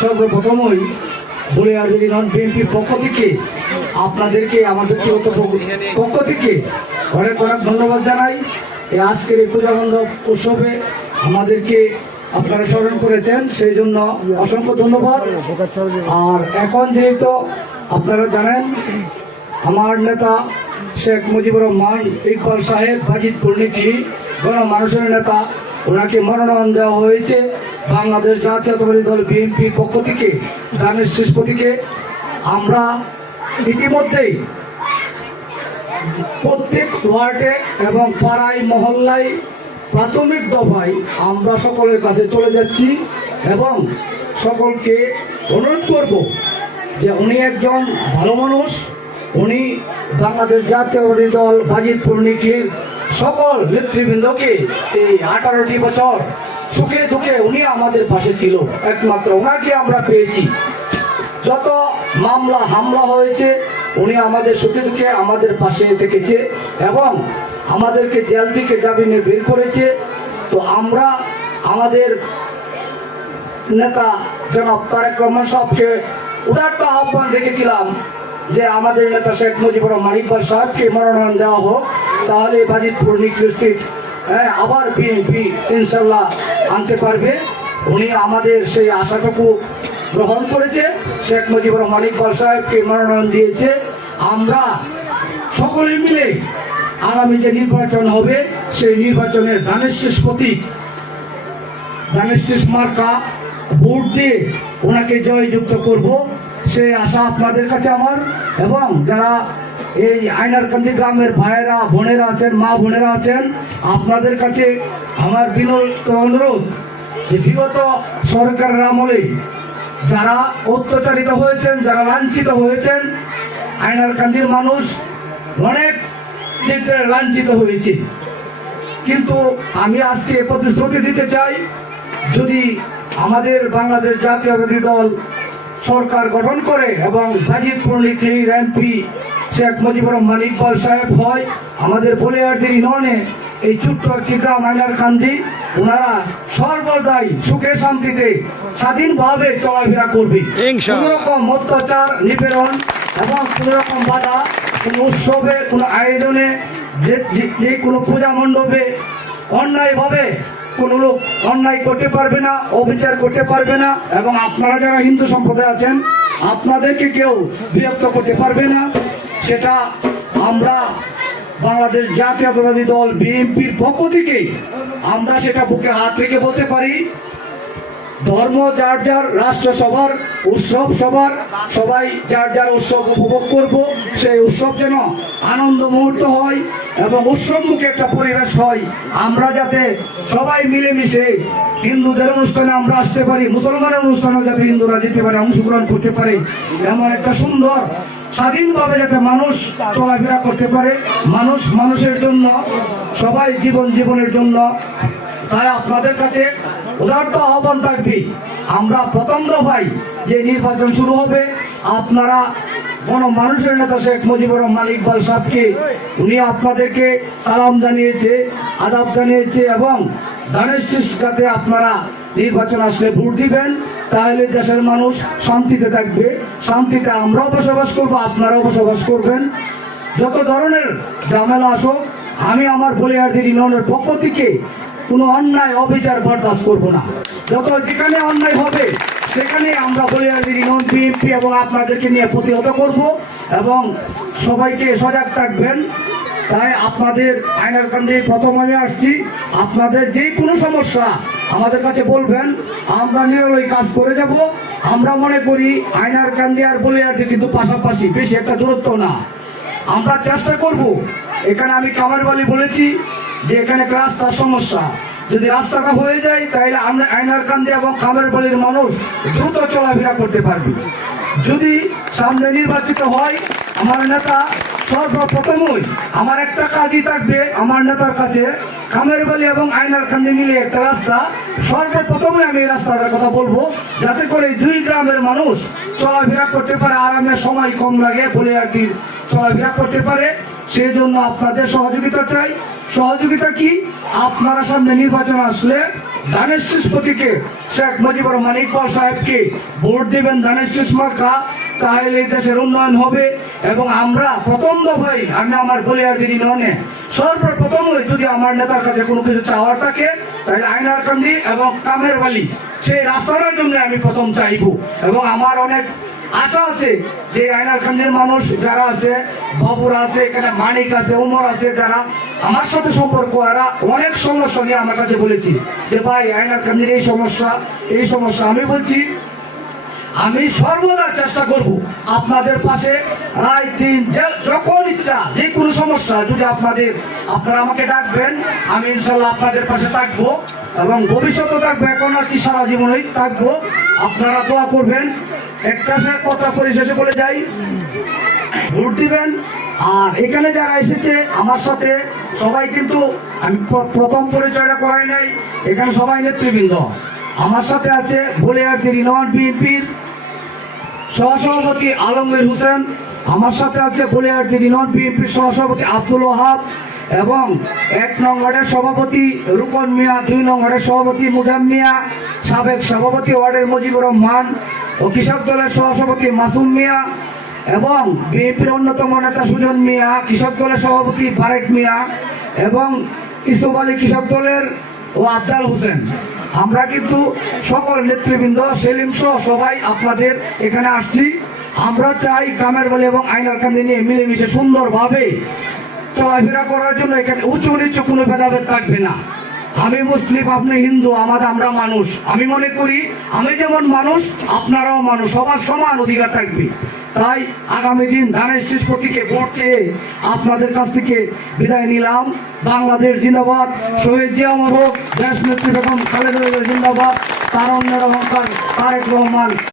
সর্বপ্রথমই বলে আর্জেলি নন বিএনপির পক্ষ থেকে আপনাদেরকে পক্ষ- পক্ষ থেকে অনেক অনেক ধন্যবাদ জানাই। এই আজকের এই পূজা মণ্ডপ উৎসবে আমাদেরকে আপনারা স্মরণ করেছেন, সেই জন্য অসংখ্য ধন্যবাদ। আর এখন যেহেতু আপনারা জানেন, আমার নেতা শেখ মুজিবুর রহমান, ইকবাল সাহেব বাজিদ পূর্ণিকি গণমানুষের নেতা ওনাকে মনোনয়ন দেওয়া হয়েছে। বাংলাদেশ জাতীয়তাবাদী দল বিএনপির পক্ষ থেকে দানের শেষ প্রতীকে। আমরা ইতিমধ্যেই প্রত্যেক ওয়ার্ডে এবং পাড়ায়, মহল্লায় প্রাথমিক দফায় আমরা সকলের কাছে চলে যাচ্ছি এবং সকলকে অনুরোধ করব যে উনি একজন ভালো মানুষ। উনি বাংলাদেশ জাতীয়বাদী দল বাজিত পূর্ণিকির সকল নেতৃবৃন্দকে এই আঠারোটি বছর সুখে দুঃখে উনি আমাদের পাশে ছিল। একমাত্র ওনাকে আমরা পেয়েছি। যত মামলা, হামলা হয়েছে, উনি আমাদের সুখে দুঃখে আমাদের পাশে থেকেছে এবং আমাদেরকে জেল থেকে জামিনে বের করেছে। তো আমরা আমাদের নেতা জনাব তারেক রহমান সাহেবকে উদারত আহ্বান রেখেছিলাম। যে আমাদের নেতা শেখ মুজিবুর রহমান ইকবাল সাহেবকে মনোনয়ন দেওয়া হোক, তাহলে বাজিতপুর নিকলির সিট হ্যাঁ আবার বিএনপি ইনশাল্লাহ আনতে পারবে। উনি আমাদের সেই আশাটুকু গ্রহণ করেছে। শেখ মুজিবুর রহমান ইকবাল সাহেবকে মনোনয়ন দিয়েছে। আমরা সকলে মিলে আগামী যে নির্বাচন হবে, সেই নির্বাচনের ধানের শেষ প্রতীক, ধানের মার্কা, ভোট দিয়ে ওনাকে জয়যুক্ত করব। সেই আশা আপনাদের কাছে আমার। এবং যারা এই আইনারকান্দি গ্রামের ভাইয়েরা, বোনেরা আছেন, মা বোনেরা আছেন, আপনাদের কাছে আমার বিনোদ অনুরোধ যে বিগত সরকারের আমলে যারা অত্যাচারিত হয়েছেন, যারা লাঞ্ছিত হয়েছেন, আইনারকান্দির মানুষ অনেক দিক লাঞ্ছিত হয়েছে। কিন্তু আমি আজকে প্রতিশ্রুতি দিতে চাই, যদি আমাদের বাংলাদেশ জাতীয়বাদী দল সরকার গঠন করে এবং বাজিদ পণ্ডিতলির এমপি শেখ মুজিবুর রহমান ইকবাল সাহেব হয়। আমাদের বলিয়ারদের ইউনিয়নে এই ছোট্ট একটি গ্রাম আইনার কান্দি। ওনারা সর্বদাই সুখে শান্তিতে স্বাধীনভাবে চলাফেরা করবে। কোনো রকম অত্যাচার নিপীড়ন এবং কোনো রকম বাধা কোনো উৎসবে কোনো আয়োজনে যে কোনো পূজা মণ্ডপে অন্যায়ভাবে কোনো লোক অন্যায় করতে পারবে না, অবিচার করতে পারবে না, এবং আপনারা যারা হিন্দু সম্প্রদায় আছেন, আপনাদেরকে কেউ বিরক্ত করতে পারবে না। সেটা আমরা বাংলাদেশ জাতীয়তাবাদী দল, বিএনপির পক্ষ থেকে আমরা সেটা বুকে হাত রেখে বলতে পারি। ধর্ম, যার যার রাষ্ট্র সবার উৎসব সবার সবাই যার যার উৎসব উপভোগ করব। সেই উৎসব যেন আনন্দ মুহূর্ত হয় এবং উৎসবমুখী একটা পরিবেশ হয়। আমরা যাতে সবাই মিলেমিশে হিন্দুদের অনুষ্ঠানে আমরা আসতে পারি, মুসলমানের অনুষ্ঠানেও যাতে হিন্দুরা যেতে পারে, অংশগ্রহণ করতে পারে। এমন একটা সুন্দর, স্বাধীনভাবে যাতে মানুষ চলাফেরা করতে পারে, মানুষ মানুষের জন্য, সবাই জীবন জীবনের জন্য। তাই আপনাদের কাছে উদার্ত আহ্বান থাকবে, আমরা প্রথম দফায় যে নির্বাচন শুরু হবে, আপনারা কোন মানুষের নেতা শেখ মুজিবুর রহমান ইকবাল সাহেবকে উনি আপনাদেরকে সালাম জানিয়েছে, আদাব জানিয়েছে এবং ধানের শিষ্কাতে আপনারা নির্বাচন আসলে ভোট দিবেন, তাহলে দেশের মানুষ শান্তিতে থাকবে। শান্তিতে আমরাও বসবাস করব, আপনারাও বসবাস করবেন। যত ধরনের ঝামেলা আসুক, আমি আমার বলিয়ারদের ইউনিয়নের পক্ষ থেকে কোনো অন্যায় অবিচার বরদাস্ত করব না। যত যেখানে অন্যায় হবে সেখানে আমরা বলিয়ারদের ইউনিয়ন বিএনপি এবং আপনাদেরকে নিয়ে প্রতিহত করব এবং সবাইকে সজাগ থাকবেন। তাই আপনাদের আইনার কান্দে প্রথম আমি আসছি। আপনাদের যে কোনো সমস্যা আমাদের কাছে বলবেন, আমরা নিরলয় কাজ করে যাব আমরা মনে করি আইনার কান্দি আর বলিয়ারদি কিন্তু পাশাপাশি বেশি একটা দূরত্ব না। আমরা চেষ্টা করব। এখানে আমি কামারবালি বলেছি যে এখানে একটা রাস্তার সমস্যা। যদি রাস্তাটা হয়ে যায়, তাহলে আমরা আইনার কান্দি এবং কামারবালির মানুষ দ্রুত চলাফেরা করতে পারবে। যদি সামনে নির্বাচিত হয়, আমার নেতা সর্বপ্রথমই আমার একটা কাজই থাকবে, আমার নেতার কাছে কামেরবালি এবং আইনার কান্দি মিলে একটা রাস্তা। সর্বপ্রথমে আমি এই রাস্তাটার কথা বলব, যাতে করে দুই গ্রামের মানুষ চলাফেরা করতে পারে আরামে সময় কম লাগে বলে আর কি চলাফেরা করতে পারে। সেই জন্য আপনাদের সহযোগিতা চাই। সহযোগিতা কি? আপনারা সামনে নির্বাচন আসলে ধানের শীষ প্রতীকে শেখ মুজিবুর রহমান ইকবাল সাহেবকে ভোট দেবেন ধানের শীষ মার্কা। তাহলে এই দেশের উন্নয়ন হবে এবং আমরা প্রথম দফাই আমি আমার বলিয়ারদের ইউনিয়নে সর্বপ্রথম যদি আমার নেতার কাছে কোনো কিছু চাওয়ার থাকে, তাহলে আইনার কান্দি এবং কামের বালি সেই রাস্তাটার জন্য আমি প্রথম চাইব। এবং আমার অনেক আশা আছে যে আয়নার কান্দির মানুষ যারা আছে, বাবুরা আছে, এখানে মানিক আছে, উমর আছে যারা, আমার সাথে সম্পর্ক, এরা অনেক সমস্যা নিয়ে আমার কাছে বলেছি যে ভাই, আয়নার কান্দির এই সমস্যা এই সমস্যা। আমি বলছি, আমি সর্বদা চেষ্টা করব আপনাদের পাশে রায় দিন যখন ইচ্ছা, যে কোনো সমস্যা, যদি আপনাদের, আপনারা আমাকে ডাকবেন, আমি ইনশাল্লাহ আপনাদের পাশে থাকব। এবং ভবিষ্যতে থাকবে এখন আর কি সারা জীবনই থাকব। আপনারা দোয়া করবেন একটা কথা পরিশেষে বলে যাই। ভোট দিবেন, আর এখানে যারা এসেছে আমার সাথে, সবাই কিন্তু আমি প্রথম পরিচয়টা করাই নাই, এখানে সবাই নেতৃবৃন্দ। আমার সাথে আছে বলিয়ারদের ইউনিয়ন বিএনপির সহসভাপতি আলমগীর হোসেন, আমার সাথে আছে বলিয়ারদের ইউনিয়ন বিএনপির সহসভাপতি আব্দুল ওহাব এবং এক নং ওয়ার্ডের সভাপতি রুকন মিয়া, দুই নং ওয়ার্ডের সভাপতি মুজাম মিয়া, সাবেক সভাপতি ওয়ার্ডের মুজিবুর রহমান ও কৃষক দলের সহসভাপতি মাসুম মিয়া এবং বিএনপির অন্যতম নেতা সুজন মিয়া, কৃষক দলের সভাপতি ফারেক মিয়া এবং ইসুফ আলী কৃষক দলের ও আবদাল হোসেন। আমরা কিন্তু সকল নেতৃবৃন্দ, সেলিম সহ সবাই আপনাদের এখানে আসছি। আমরা চাই কামের বলে এবং আইনার কান্দি নিয়ে মিলেমিশে সুন্দরভাবে চলাফেরা করার জন্য এখানে উঁচু নিচু কোনো ভেদাভেদ থাকবে না। আমি মুসলিম, আপনি হিন্দু, আমাদের, আমরা মানুষ। আমি মনে করি, আমি যেমন মানুষ, আপনারাও মানুষ, সবার সমান অধিকার থাকবে। তাই আগামী দিন ধানের শেষ প্রতীকে চেয়ে আপনাদের কাছ থেকে বিদায় নিলাম। বাংলাদেশ জিন্দাবাদ। শহীদ জিয়া অমর হোক দেশ নেত্রী বেগম খালেদা জিন্দাবাদ। তার অন্যের অহংকার তারেক রহমান।